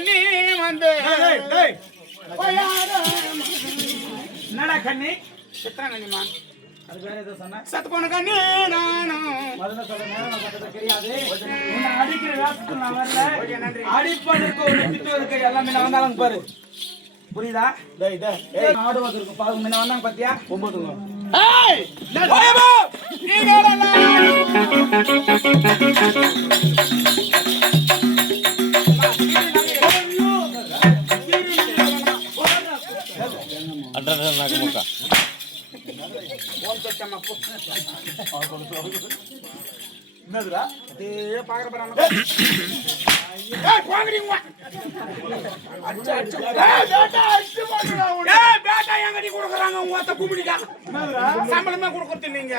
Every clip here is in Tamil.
கண்ணி வந்து என்னடா கண்ணி சித்திரங்கண்ணிமா அது வேற ஏதோ சொன்ன சத்து போன கண்ணி நானும் முதல்ல சொல்ல நேரம் நமக்கு தெரியாது உன்னை அடிக்கிற வேசத்துக்கு நான் வரல அடிப்பதற்கு ஒரு திட்டுவதற்கு எல்லாமே நான் வந்தாலும் பாரு புரியுதா ஆடுவதற்கு பாருங்க முன்ன வந்தாங்க பாத்தியா 9 ஏய் ஓயமா நீங்களா அட்ரஸ் நாக்குமுக்கா ஓம் சச்சம்மா என்னதுடா ஏய் பாக்குற பாருங்க ஏய் போங்கறீங்க அச்சா ஏய் பேட்டா அடிச்சு போடுறா ஏய் பேட்டா எங்க நீ குடுக்குறாங்க உங்க கும்பிடிடா என்னதுடா சம்பளமே குடுக்குறது நீங்க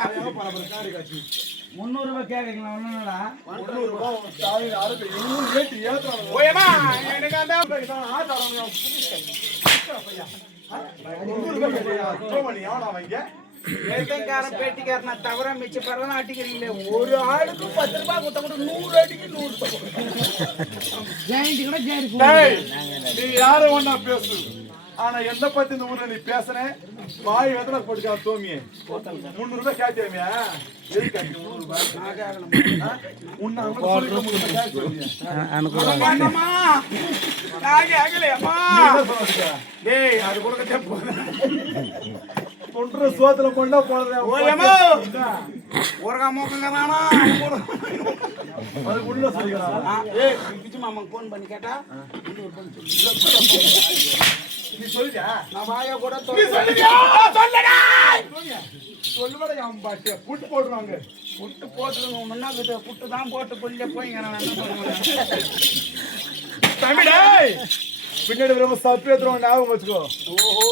300 ரூபாய் கேக்குறீங்களா ஒண்ணுடா 300 ரூபாய் சாவி யாருக்கு இன்னும் ரேட் ஏத்துறாங்க ஓயமா எனக்கு அந்த ஆதாரம் வேட்டைக்காரன் பேட்டிக்காரனா தவிர மிச்ச பரவாயில்ல அடிக்கிறீங்களே ஒரு ஆளுக்கு 10 ரூபாய் கொடுத்தா கூட 100 அடிக்கு 100 ஜெயந்தி கூட ஜெயிருக்கு நீ யார ஒண்ணா பேசு ஆனா என்ன பத்தி இந்த ஊர்ல நீ பேசுற வாய் எதுல போட்டுக்கா தோமியே 300 ரூபாய் கேட்டியமியா எது கேட்டி 300 ரூபாய் உன்ன அவங்க சொல்லிட்டு 300 ரூபாய் கேட்டி அம்மா நாங்க அகலையம்மா என்ன சொல்றீங்க டேய் அது கொடுக்கதே போறேன் தொன்ற சோத்துல கொண்டா போறதே ஓயமா ஒருகா மோக்கங்கறானா அது உள்ள சொல்லிக்கறா ஏய் பிச்சு மாமா ஃபோன் பண்ணி கேட்டா நீ சொல்லியா நான் வாயா கூட நீ சொல்லியா சொல்லடா சொல்லுவட அம்பாட்டே புட்டு போடுறாங்க புட்டு போட்டுருங்க முன்னா கிட்ட புட்டு தான் போட்டு புள்ள போய்ங்க நான் என்ன பண்ணுவேன் தமிழே பின்னாடி வர சப்பேத்ரோம் ஞாபகம் வச்சுக்கோ ஓஹோ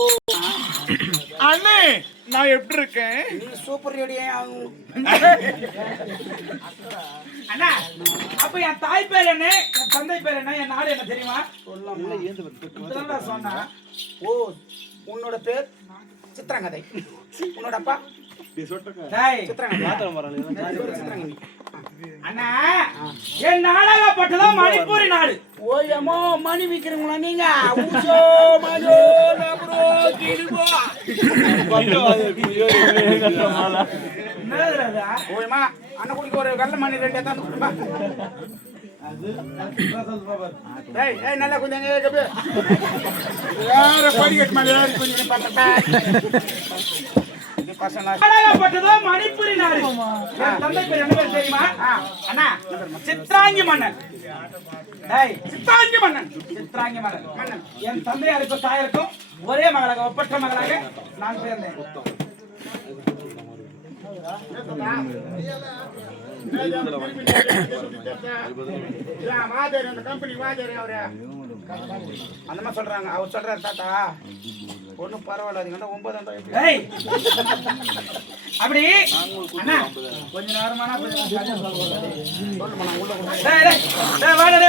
அண்ணே நான் எப்படி இருக்கேன் நீ சூப்பர் ரெடியே ஆகும் அண்ணா அப்ப என் தாய் பேர் என்ன என் தந்தை பேர் என்ன என் நாடு என்ன தெரியுமா சொல்லாம சொன்னா ஓ உன்னோட பேர் சித்திரங்கதை உன்னோட அப்பா டேய் சித்திரங்கதை அண்ணா என் நாடகப்பட்டதான் மணிப்பூரி நாடு ஓயமோ மணி விக்கிறீங்களா நீங்க ஊசோ மஜோ நபரோ கிரிபோ என்னதுடா ஓயமா அண்ணா குடிக்கு ஒரு வெள்ள மணி ரெண்டே தான் குடுப்பா அது பாபர் டேய் ஏய் நல்லா கொஞ்சம் கேப்பே யார படிக்கட் மேல ஏறி கொஞ்சம் பார்த்தா இது பசங்க நாடகப்பட்டதான் மணிப்பூரி நாடு என் தந்தை பேர் என்ன பேர் தெரியுமா அண்ணா சித்ராங்கி மன்னன் டேய் சித்தாங்கி மன்னன் சித்ராங்கி மன்னன் என் தந்தையாருக்கும் தாயாருக்கும் ஒரே மகளாக ஒப்பற்ற மகளாக நான் பிறந்தேன் கம்பெனி வாஜர் அவரு அந்த மாதிரி சொல்றாங்க அவர் சொல்றாரு தாத்தா ஒன்னும் பரவாயில்ல அது 9 டேய் அப்படி அண்ணா கொஞ்ச நேரமானா கொஞ்சம் டேய் டேய் டேய் வாடா